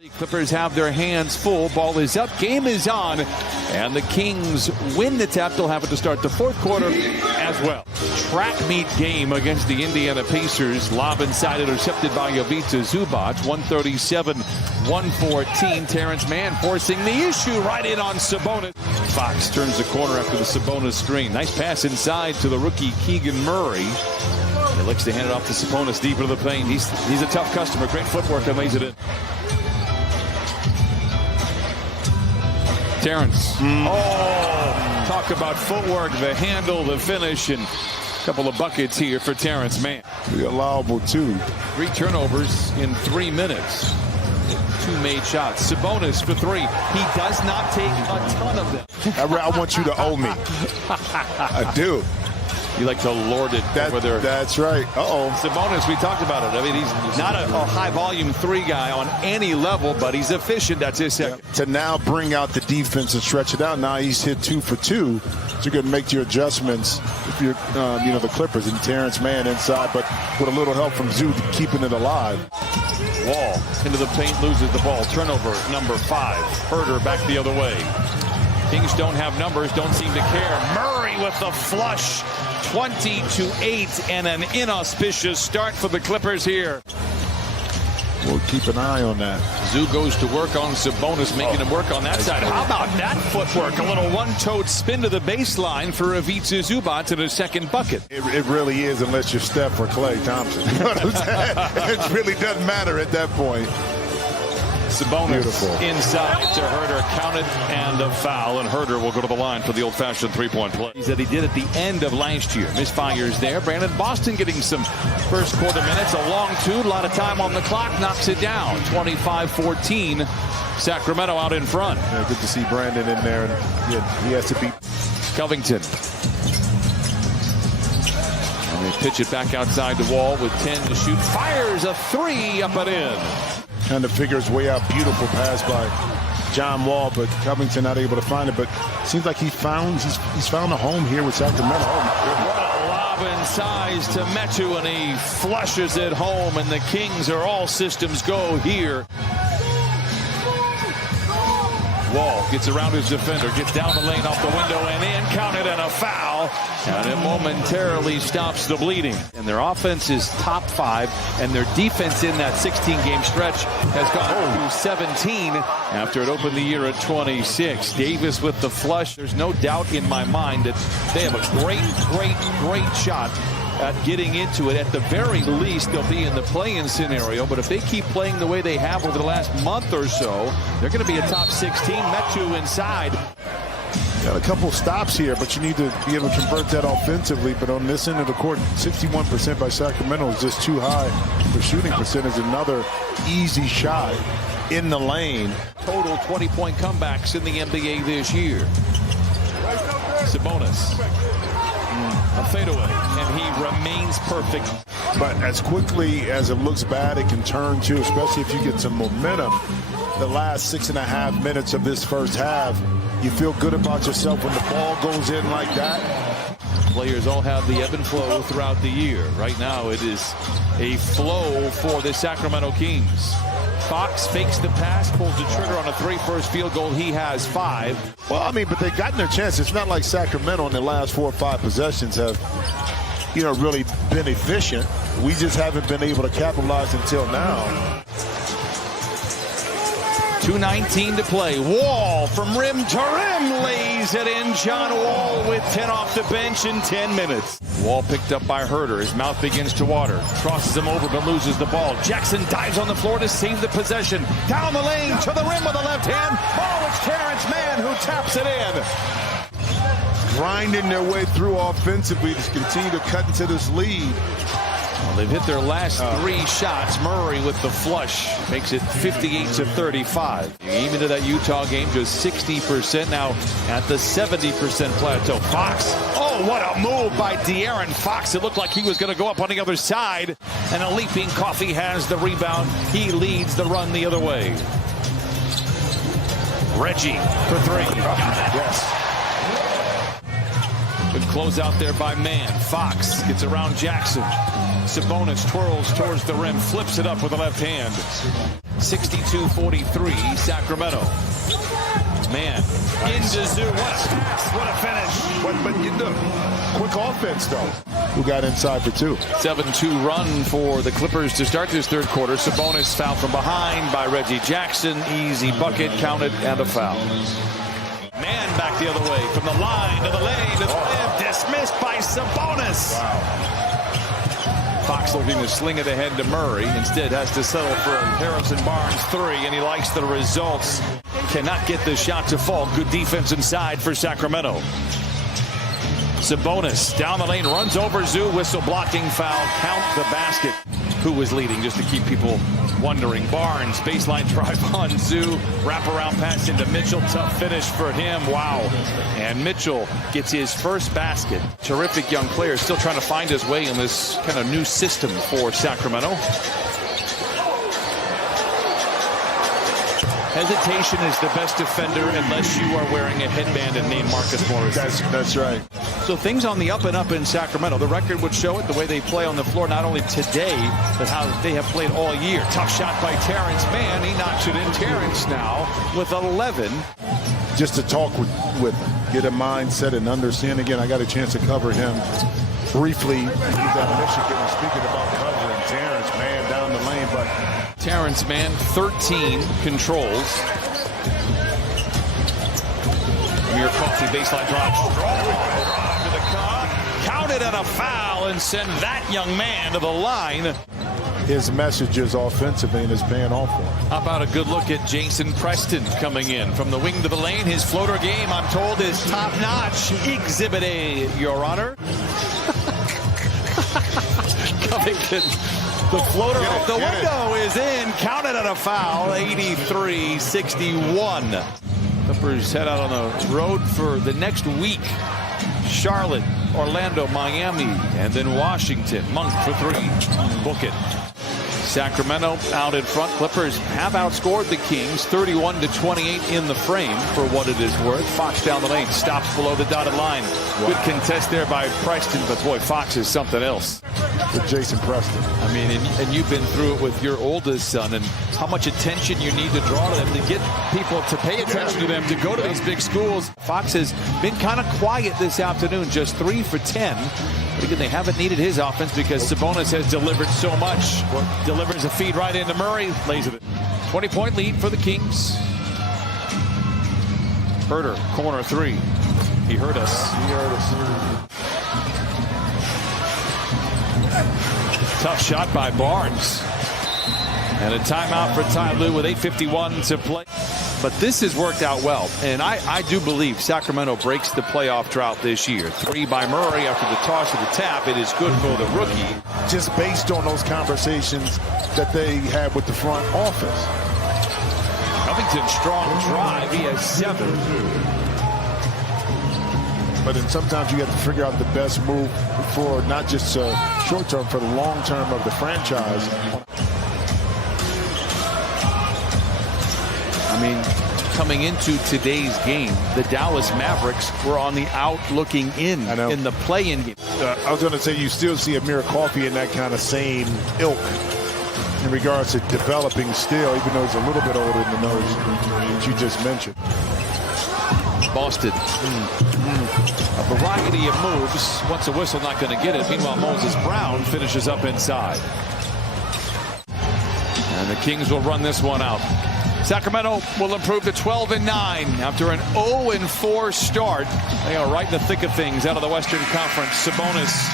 The Clippers have their hands full. Ball is up. Game is on. And the Kings win the tap. They'll have it to start the fourth quarter as well. Track meet game against the Indiana Pacers. Lob inside, intercepted by Ivica Zubac. 137-114. Terrence Mann forcing the issue right in on Sabonis. Fox turns the corner after the Sabonis screen. Nice pass inside to the rookie Keegan Murray. He looks to hand it off to Sabonis deep into the paint. He's a tough customer. Great footwork and lays it in. Terrence. Oh, talk about footwork, the handle, the finish, and a couple of buckets here for Terrence Mann. Allowable, too. 3 turnovers in 3 minutes. 2 made shots. Sabonis for 3. He does not take a ton of them. I want you to owe me. I do. You like to lord it over there. That's right. Sabonis, we talked about it. I mean, he's not a high-volume 3 guy on any level, but he's efficient. That's his second. To now bring out the defense and stretch it out. Now he's hit 2 for 2. So you're going to make your adjustments if you're, the Clippers and Terrence Mann inside, but with a little help from Zoo keeping it alive. Wall into the paint, loses the ball. Turnover number 5. Herder back the other way. Kings don't have numbers, don't seem to care. Murray with the flush. 20-8 and an inauspicious start for the Clippers here. We'll keep an eye on that. Zoo goes to work on Sabonis, making him work on that side. How about that footwork? A little one-toed spin to the baseline for Ivica Zubac in his second bucket. It really is, unless you're Steph or Klay Thompson. You know what I'm saying? It really doesn't matter at that point. Sabonis inside to Herder, counted and a foul, and Herder will go to the line for the old-fashioned three-point play that he did at the end of last year. Misfires there. Brandon Boston getting some first quarter minutes. A long 2, a lot of time on the clock, knocks it down. 25-14. Sacramento out in front. Yeah, good to see Brandon in there. He has to beat Covington. And they pitch it back outside the wall with 10 to shoot. Fires a 3 up and in. Kind of figures way out. Beautiful pass by John Wall, but Covington not able to find it. But it seems like he's found a home here with Sacramento. What a lob inside to Metu, and he flushes it home, and the Kings are all systems go here. Wall gets around his defender, gets down the lane off the window and in, counted, and a foul. And it momentarily stops the bleeding. And their offense is top 5, and their defense in that 16-game stretch has gone to 17 after it opened the year at 26. Davis with the flush. There's no doubt in my mind that they have a great shot at getting into it. At the very least, they'll be in the play-in scenario, but if they keep playing the way they have over the last month or so, they're going to be a top 16. Metu inside. Got a couple stops here, but you need to be able to convert that offensively. But on this end of the court, 61% by Sacramento is just too high for shooting percentage. Another easy shot in the lane. Total 20-point comebacks in the NBA this year. Sabonis. A fadeaway, and he remains perfect. But as quickly as it looks bad, it can turn too, especially if you get some momentum. The last 6.5 minutes of this first half, you feel good about yourself when the ball goes in like that. Players all have the ebb and flow throughout the year. Right now, it is a flow for the Sacramento Kings. Fox fakes the pass, pulls the trigger on a 3. First field goal. He has 5. Well, I mean, but they've gotten their chance. It's not like Sacramento in the last 4 or 5 possessions have, really been efficient. We just haven't been able to capitalize until now. 2:19 to play. Wall from rim to rim, lays it in. John Wall with 10 off the bench in 10 minutes. Wall picked up by Herder. His mouth begins to water. Crosses him over but loses the ball. Jackson dives on the floor to save the possession. Down the lane to the rim with the left hand. Oh, it's Terrence Mann who taps it in. Grinding their way through offensively to continue to cut into this lead. Well, they've hit their last 3 shots. Murray with the flush makes it 58-35. Even into that Utah game, just 60% now at the 70% plateau. Fox, oh, what a move by De'Aaron Fox. It looked like he was going to go up on the other side. And a leaping Coffey has the rebound. He leads the run the other way. Reggie for 3. Yes. Good close out there by Mann. Fox gets around Jackson. Sabonis twirls towards the rim, flips it up with the left hand. 62-43, Sacramento. Man, into Zoo. What a pass, what a finish. But you know, quick offense, though. Who got inside for two? 7-2 run for the Clippers to start this third quarter. Sabonis fouled from behind by Reggie Jackson. Easy bucket, counted, and a foul. Man back the other way from the line to the lane to the rim. Dismissed by Sabonis. Wow. Fox looking to sling it ahead to Murray. Instead has to settle for a Harrison Barnes three, and he likes the results. Cannot get the shot to fall. Good defense inside for Sacramento. Sabonis down the lane, runs over Zoo. Whistle, blocking foul. Count the basket. Who was leading, just to keep people wondering. Barnes, baseline drive on Zoo. Wraparound pass into Mitchell. Tough finish for him. Wow. And Mitchell gets his first basket. Terrific young player, still trying to find his way in this kind of new system for Sacramento. Hesitation is the best defender unless you are wearing a headband and named Marcus Morris. That's right. So things on the up and up in Sacramento. The record would show it, the way they play on the floor, not only today, but how they have played all year. Tough shot by Terrence Mann. He knocks it in. Terrence now with 11. Just to talk with him, get a mindset and understand. Again, I got a chance to cover him briefly. He was at Michigan and speaking about covering Terrence Mann down the lane, but Terrence Mann, 13 controls. Amir Coffey, baseline drive. To the cup. Counted and a foul, and send that young man to the line. His messages offensively and is paying off for him. How about a good look at Jason Preston coming in from the wing to the lane? His floater game, I'm told, is top-notch. Exhibit A, Your Honor. Covington. The floater off the window is in. Counted at a foul. 83-61. Clippers head out on the road for the next week. Charlotte, Orlando, Miami, and then Washington. Monk for three. Book it. Sacramento out in front. Clippers have outscored the Kings 31-28 in the frame for what it is worth. Fox down the lane, stops below the dotted line. Wow. Good contest there by Preston, but boy, Fox is something else. With Jason Preston. I mean, and you've been through it with your oldest son, and how much attention you need to draw to them to get people to pay attention to them, to go to these big schools. Fox has been kind of quiet this afternoon, just 3 for 10. But again, they haven't needed his offense because Sabonis has delivered so much. Delivers a feed right into Murray, lays it. 20-point lead for the Kings. Herter, corner three. He heard us. Tough shot by Barnes. And a timeout for Ty Lue with 8:51 to play. But this has worked out well. And I do believe Sacramento breaks the playoff drought this year. 3 by Murray after the toss of the tap. It is good for the rookie. Just based on those conversations that they had with the front office. Covington, strong drive. He has 7. But then sometimes you have to figure out the best move for not just short term, for the long term of the franchise. I mean, coming into today's game, the Dallas Mavericks were on the out looking in the play-in game. I was going to say you still see Amir Coffey in that kind of same ilk in regards to developing still, even though he's a little bit older than those that you just mentioned. Boston. A variety of moves. Once a whistle, not going to get it. Meanwhile, Moses Brown finishes up inside. And the Kings will run this one out. Sacramento will improve to 12-9 after an 0-4 start. They are right in the thick of things out of the Western Conference. Sabonis